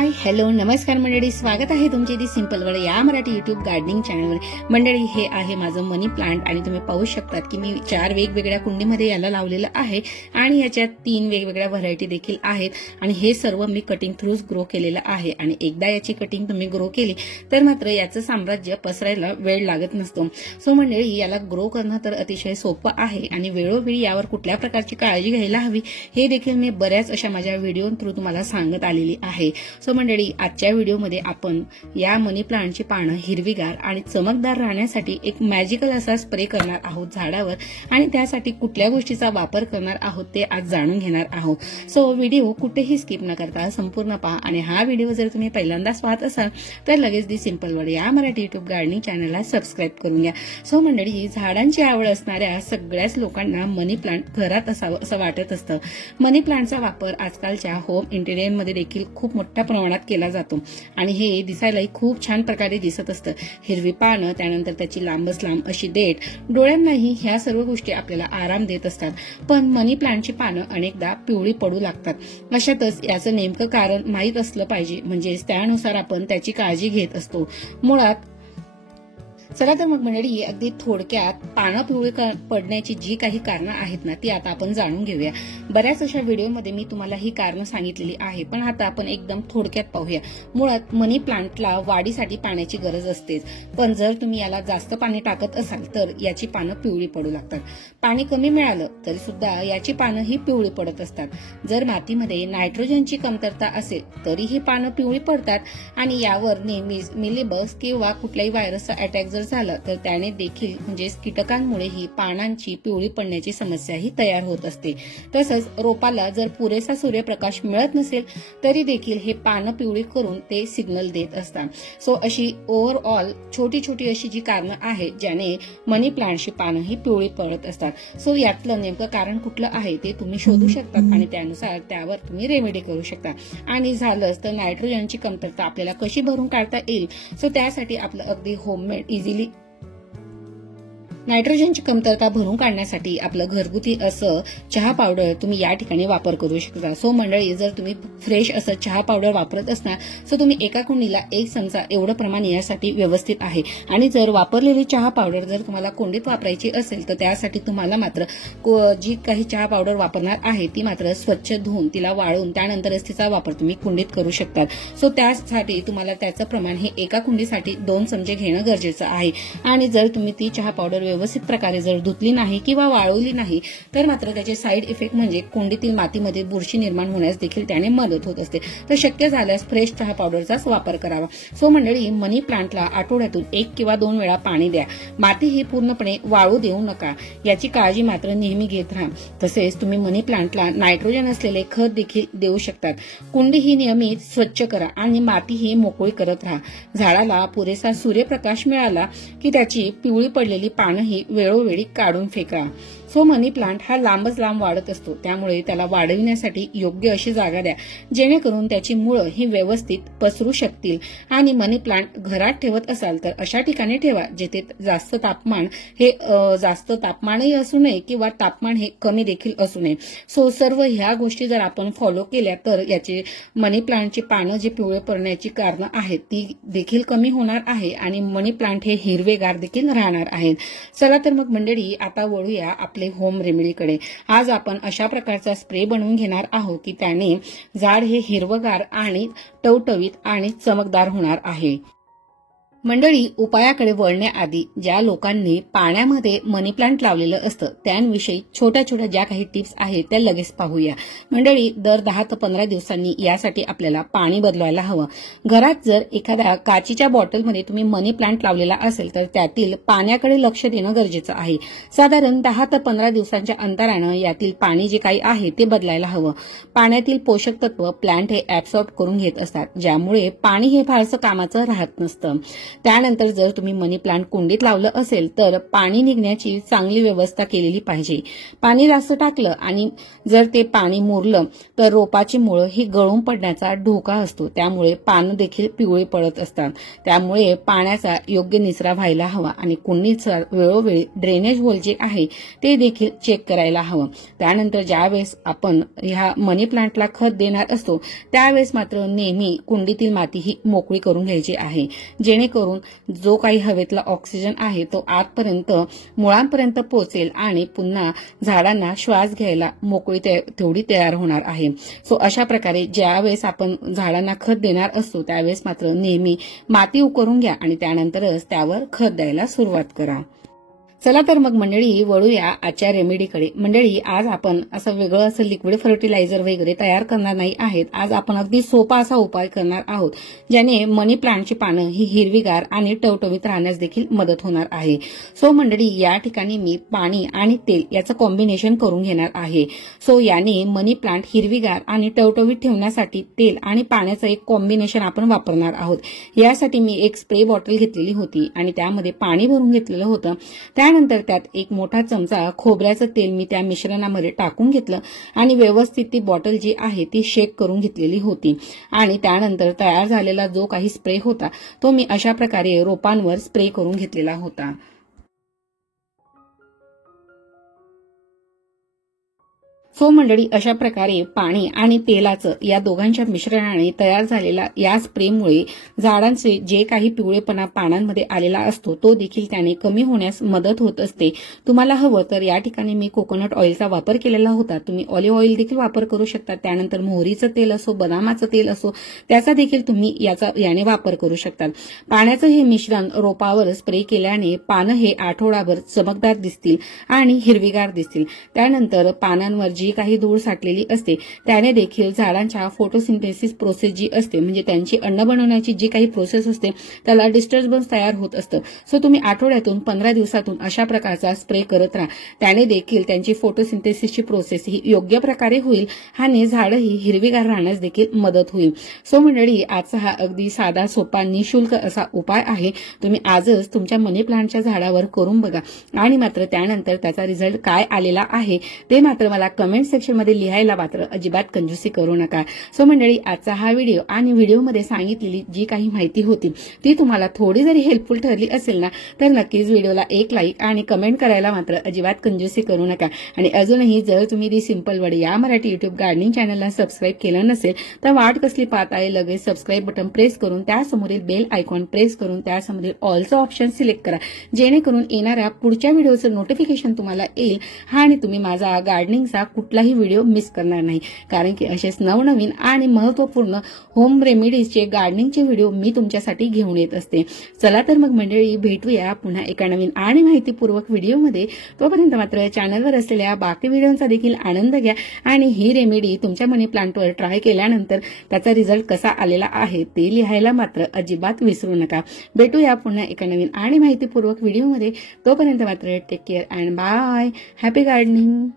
Hi hello नमस्कार मंडळी, स्वागत आहे तुमचे दी सिंपल वर्ल्ड या मराठी युट्यूब गार्डनिंग चॅनलवर। मंडळी, हे आहे माझं मनी प्लांट आणि तुम्ही पाहू शकतात की मी 4 वेगवेगळ्या कुंडीमध्ये याला लावलेलं आहे आणि याच्यात 3 वेगवेगळ्या व्हरायटी देखील आहेत आणि हे सर्व मी कटिंग थ्रूच ग्रो केलेलं आहे। आणि एकदा याची कटिंग तुम्ही ग्रो केली तर मात्र याचं साम्राज्य पसरायला वेळ लागत नसतो। सो मंडळी, याला ग्रो करणं तर अतिशय सोपं आहे आणि वेळोवेळी यावर कुठल्या प्रकारची काळजी घ्यायला हवी हे देखील मी बऱ्याच अशा माझ्या व्हिडिओ थ्रू तुम्हाला सांगत आलेली आहे। सो मंडळी, आजच्या व्हिडिओमध्ये आपण या मनी प्लांटची पानं हिरवीगार आणि चमकदार राहण्यासाठी एक मॅजिकल असा स्प्रे करणार आहोत झाडावर आणि त्यासाठी कुठल्या गोष्टीचा वापर करणार आहोत ते आज जाणून घेणार आहोत। सो व्हिडिओ कुठेही स्किप न करता संपूर्ण पहा आणि हा व्हिडिओ जर तुम्ही पहिल्यांदाच पाहत असाल तर लगेच दी सिंपल वर्ल्ड या मराठी युट्यूब गार्डनिंग चॅनलला सबस्क्राईब करून घ्या। सो मंडळी, झाडांची आवड असणाऱ्या सगळ्याच लोकांना मनी प्लांट घरात असावं असं वाटत असतं। मनी प्लांटचा वापर आजकालच्या होम इंटेरियरमध्ये देखील खूप मोठ्या प्रमाणात केला जातो आणि हे दिसायलाही खूप छान प्रकारे दिसत असतं। हिरवी पानं, त्यानंतर त्याची लांबच लांब अशी देठ, डोळ्यांनाही ह्या सर्व गोष्टी आपल्याला आराम देत असतात। पण मनी प्लांटची पानं अनेकदा पिवळी पडू लागतात। अशातच याचं नेमकं कारण माहीत असलं पाहिजे, म्हणजेच त्यानुसार आपण त्याची काळजी घेत असतो। मुळात चला तर मग मंडळी, अगदी थोडक्यात पानं पिवळी पडण्याची जी काही कारणं आहेत ना ती आता आपण जाणून घेऊया। बऱ्याच अशा व्हिडिओमध्ये मी तुम्हाला ही कारणं सांगितलेली आहे, पण आता आपण एकदम थोडक्यात पाहूया। मुळात मनी प्लांटला वाढीसाठी पाण्याची गरज असतेच, पण जर तुम्ही याला जास्त पाणी टाकत असाल तर याची पानं पिवळी पडू लागतात। पाणी कमी मिळालं तरी सुद्धा याची पानं ही पिवळी पडत असतात। जर मातीमध्ये नायट्रोजनची कमतरता असेल तरी ही पानं पिवळी पडतात आणि यावर नेहमीच मिलीबग्स किंवा कुठल्याही व्हायरसचा अटॅक जर झालं तर त्याने देखील म्हणजेच कीटकांमुळे ही पानांची पिवळी पडण्याची समस्याही तयार होत असते। तसंच रोपाला जर पुरेसा सूर्यप्रकाश मिळत नसेल तरी देखील हे पानं पिवळी करून ते सिग्नल देत असतात। सो अशी ओव्हरऑल छोटी छोटी अशी जी कारणं आहेत ज्याने मनी प्लांटची पानं ही पिवळी पडत असतात। सो यातलं नेमकं कारण कुठलं आहे ते तुम्ही शोधू शकतात आणि त्यानुसार त्यावर तुम्ही रेमेडी करू शकता। आणि झालंच तर नायट्रोजनची कमतरता आपल्याला कशी भरून काढता येईल, सो त्यासाठी आपलं अगदी होममेड इझिली नायट्रोजनची कमतरता भरून काढण्यासाठी आपलं घरगुती असं चहा पावडर तुम्ही या ठिकाणी वापर करू शकता। सो मंडळी, जर तुम्ही फ्रेश असं चहा पावडर वापरत असणार सो तुम्ही एका कुंडीला 1 चमचा एवढं प्रमाण यासाठी व्यवस्थित आहे। आणि जर वापरलेली चहा पावडर जर तुम्हाला कुंडीत वापरायची असेल तर त्यासाठी तुम्हाला मात्र जी काही चहा पावडर वापरणार आहे ती मात्र स्वच्छ धुवून तिला वाळून त्यानंतरच तिचा वापर तुम्ही कुंडीत करू शकता। सो त्यासाठी तुम्हाला त्याचं प्रमाण हे एका कुंडीसाठी 2 चमचे घेणं गरजेचं आहे। आणि जर तुम्ही ती चहा पावडर व्यवस्थित प्रकारे जर धुतली नाही किंवा वाळवली नाही तर मात्र त्याचे साईड इफेक्ट म्हणजे कुंडीतील मातीमध्ये बुरशी निर्माण होण्यास देखील त्याने मदत होत असते। तर शक्य झाल्यास फ्रेश चहा पावडरचाच वापर करावा। सो मंडळी, मनी प्लांटला आठवड्यातून 1 किंवा 2 वेळा पाणी द्या। माती ही पूर्णपणे वाळू देऊ नका, याची काळजी मात्र नेहमी घेत राहा। तसेच तुम्ही मनी प्लांटला नायट्रोजन असलेले खत देखील देऊ शकतात। कुंडी ही नियमित स्वच्छ करा आणि माती ही मोकळी करत राहा। झाडाला पुरेसा सूर्यप्रकाश मिळाला की त्याची पिवळी पडलेली पानं ही वेळोवेळी काढून फेका। सो मनी प्लांट हा लांबच लांब वाढत असतो, त्यामुळे त्याला वाढविण्यासाठी योग्य अशी जागा द्या जेणेकरून त्याची मुळं ही व्यवस्थित पसरू शकतील। आणि मनी प्लांट घरात ठेवत असाल तर अशा ठिकाणी ठेवा जिथे जास्त तापमानही असू नये किंवा तापमान हे कमी देखील असू नये। सो सर्व ह्या गोष्टी जर आपण फॉलो केल्या तर याची मनी प्लांटची पानं जी पिवळे पडण्याची कारणं आहेत ती देखील कमी होणार आहे आणि मनी प्लांट हे हिरवेगार देखील राहणार आहेत। चला तर मग मंडळी, आता वळूया आपले होम रेमेडीकडे। आज आपण अशा प्रकारचा स्प्रे बनवून घेणार आहोत की त्याने झाड हे हिरवगार आणि टवटवीत आणि चमकदार होणार आहे। मंडळी, उपायाकडे वळण्याआधी ज्या लोकांनी पाण्यामध्ये मनी प्लांट लावलेलं असतं त्यांविषयी छोट्या छोट्या ज्या काही टिप्स आहेत त्या लगेच पाहूया। मंडळी, दर 10 ते 15 दिवसांनी यासाठी आपल्याला पाणी बदलायला हवं। घरात जर एखाद्या काचीच्या बॉटलमध्ये तुम्ही मनी प्लांट लावलेला असेल तर त्यातील पाण्याकडे लक्ष देणं गरजेचं आहे। साधारण 10 ते 15 दिवसांच्या अंतरानं यातील पाणी जे काही आहे ते बदलायला हवं। पाण्यातील पोषक तत्व प्लांट हे ऍब्सॉर्ब करून घेत असतात, ज्यामुळे पाणी हे फारसं कामाचं राहत नसतं। त्यानंतर जर तुम्ही मनी प्लांट कुंडीत लावलं असेल तर पाणी निघण्याची चांगली व्यवस्था केलेली पाहिजे। पाणी जास्त टाकलं आणि जर ते पाणी मुरलं तर रोपाची मुळं ही गळून पडण्याचा धोका असतो, त्यामुळे पानं देखील पिवळी पडत असतात। त्यामुळे पाण्याचा योग्य निचरा व्हायला हवा आणि कुंडीचा वेळोवेळी ड्रेनेज होल जे आहे ते देखील चेक करायला हवं। त्यानंतर ज्यावेळेस आपण ह्या मनी प्लांटला खत देणार असतो त्यावेळेस मात्र नेहमी कुंडीतील माती ही मोकळी करून घ्यायची आहे, जेणेकरून जो काही हवेतला ऑक्सिजन आहे तो आतपर्यंत मुळांपर्यंत पोहोचेल आणि पुन्हा झाडांना श्वास घ्यायला मोकळी तेवढी तयार होणार आहे। सो अशा प्रकारे ज्यावेळेस आपण झाडांना खत देणार असतो त्यावेळेस मात्र नेहमी माती उकरून घ्या आणि त्यानंतरच त्यावर खत द्यायला सुरुवात करा। चला तर मग मंडळी वळूया आजच्या रेमेडीकडे। मंडळी आज आपण असं वेगळं असं लिक्विड फर्टिलायझर वगैरे तयार करणार नाही आहेत। आज आपण अगदी सोपा असा उपाय करणार आहोत ज्याने मनी प्लांटची पानं ही हिरवीगार आणि टवटवीत राहण्यास देखील मदत होणार आहे। सो मंडळी या ठिकाणी मी पाणी आणि तेल याचं कॉम्बिनेशन करून घेणार आहे। सो याने मनी प्लांट हिरवीगार आणि टवटवीत ठेवण्यासाठी तेल आणि पाण्याचं एक कॉम्बिनेशन आपण वापरणार आहोत। यासाठी मी एक स्प्रे बॉटल घेतलेली होती आणि त्यामध्ये पाणी भरून घेतलेलं होतं। त्यानंतर त्यात एक मोठा चमचा खोबऱ्याचं तेल मी त्या मिश्रणामध्ये टाकून घेतलं आणि व्यवस्थित ती बॉटल जी आहे ती शेक करून घेतलेली होती आणि त्यानंतर तयार झालेला जो काही स्प्रे होता तो मी अशा प्रकारे रोपांवर स्प्रे करून घेतलेला होता। सो मंडळी अशा प्रकारे पाणी आणि तेलाचं या दोघांच्या मिश्रणाने तयार झालेला या स्प्रेमुळे झाडांचे जे काही पिवळेपणा पानांमध्ये आलेला असतो तो देखील त्याने कमी होण्यास मदत होत असते। तुम्हाला हवं तर या ठिकाणी मी कोकोनट ऑइलचा वापर केलेला होता, तुम्ही ऑलिव्ह ऑइल देखील वापर करू शकता। त्यानंतर मोहरीचं तेल असो बदामाचं तेल असो त्याचा देखील तुम्ही याने वापर करू शकतात। पाण्याचं हे मिश्रण रोपावर स्प्रे केल्याने पानं हे आठवडाभर चमकदार दिसतील आणि हिरवीगार दिसतील। त्यानंतर पानांवर जी काही धूळ साठलेली असते त्याने देखील झाडांच्या फोटोसिंथेसिस प्रोसेस जी असते म्हणजे त्यांची अन्न बनवण्याची जी काही प्रोसेस असते त्याला डिस्टर्बन्स तयार होत असतं। सो तुम्ही आठवड्यातून 15 दिवसातून अशा प्रकारचा स्प्रे करत राहा, त्याने देखील त्यांची फोटोसिंथेसिसची प्रोसेस ही योग्य प्रकारे होईल आणि झाडं ही हिरवीगार राहण्यास देखील मदत होईल। सो मंडळी आजचा हा अगदी साधा सोपा निशुल्क असा उपाय आहे, तुम्ही आजच तुमच्या मनी प्लांटच्या झाडावर करून बघा आणि मात्र त्यानंतर त्याचा रिझल्ट काय आलेला आहे ते मात्र मला कमेंट सेक्शन मध्ये लिहायला मात्र अजिबात कंजूसी करू नका। सो मंडळी आजचा हा व्हिडिओ आणि व्हिडिओमध्ये सांगितलेली जी काही माहिती होती ती तुम्हाला थोडी जरी हेल्पफुल ठरली असेल ना तर नक्कीच व्हिडिओला एक लाईक आणि कमेंट करायला मात्र अजिबात कंजूसी करू नका। आणि अजूनही जर तुम्ही दी सिंपल वर्ड या मराठी युट्यूब गार्डनिंग चॅनलला सबस्क्राईब केलं नसेल तर वाट कसली पाहत आहे, लगेच सबस्क्राईब बटन प्रेस करून त्यासमोरील बेल आयकॉन प्रेस करून त्यासमोरील ऑलचं ऑप्शन सिलेक्ट करा, जेणेकरून येणाऱ्या पुढच्या व्हिडिओचं नोटिफिकेशन तुम्हाला येईल आणि तुम्ही माझा गार्डनिंगचा कुठलाही व्हिडिओ मिस करणार नाही। कारण की असेच नवनवीन आणि महत्त्वपूर्ण होम रेमेडीजचे गार्डनिंगचे व्हिडिओ मी तुमच्यासाठी घेऊन येत असते। चला तर मग मंडळी भेटूया पुन्हा एका नवीन आणि माहितीपूर्वक व्हिडिओमध्ये। तोपर्यंत मात्र चॅनलवर असलेल्या बाकी व्हिडिओंचा देखील आनंद घ्या आणि ही रेमेडी तुमच्या मनी प्लांटवर ट्राय केल्यानंतर त्याचा रिझल्ट कसा आलेला आहे ते लिहायला मात्र अजिबात विसरू नका। भेटूया पुन्हा एका नवीन आणि माहितीपूर्वक व्हिडिओमध्ये। तोपर्यंत मात्र take care and bye, happy gardening.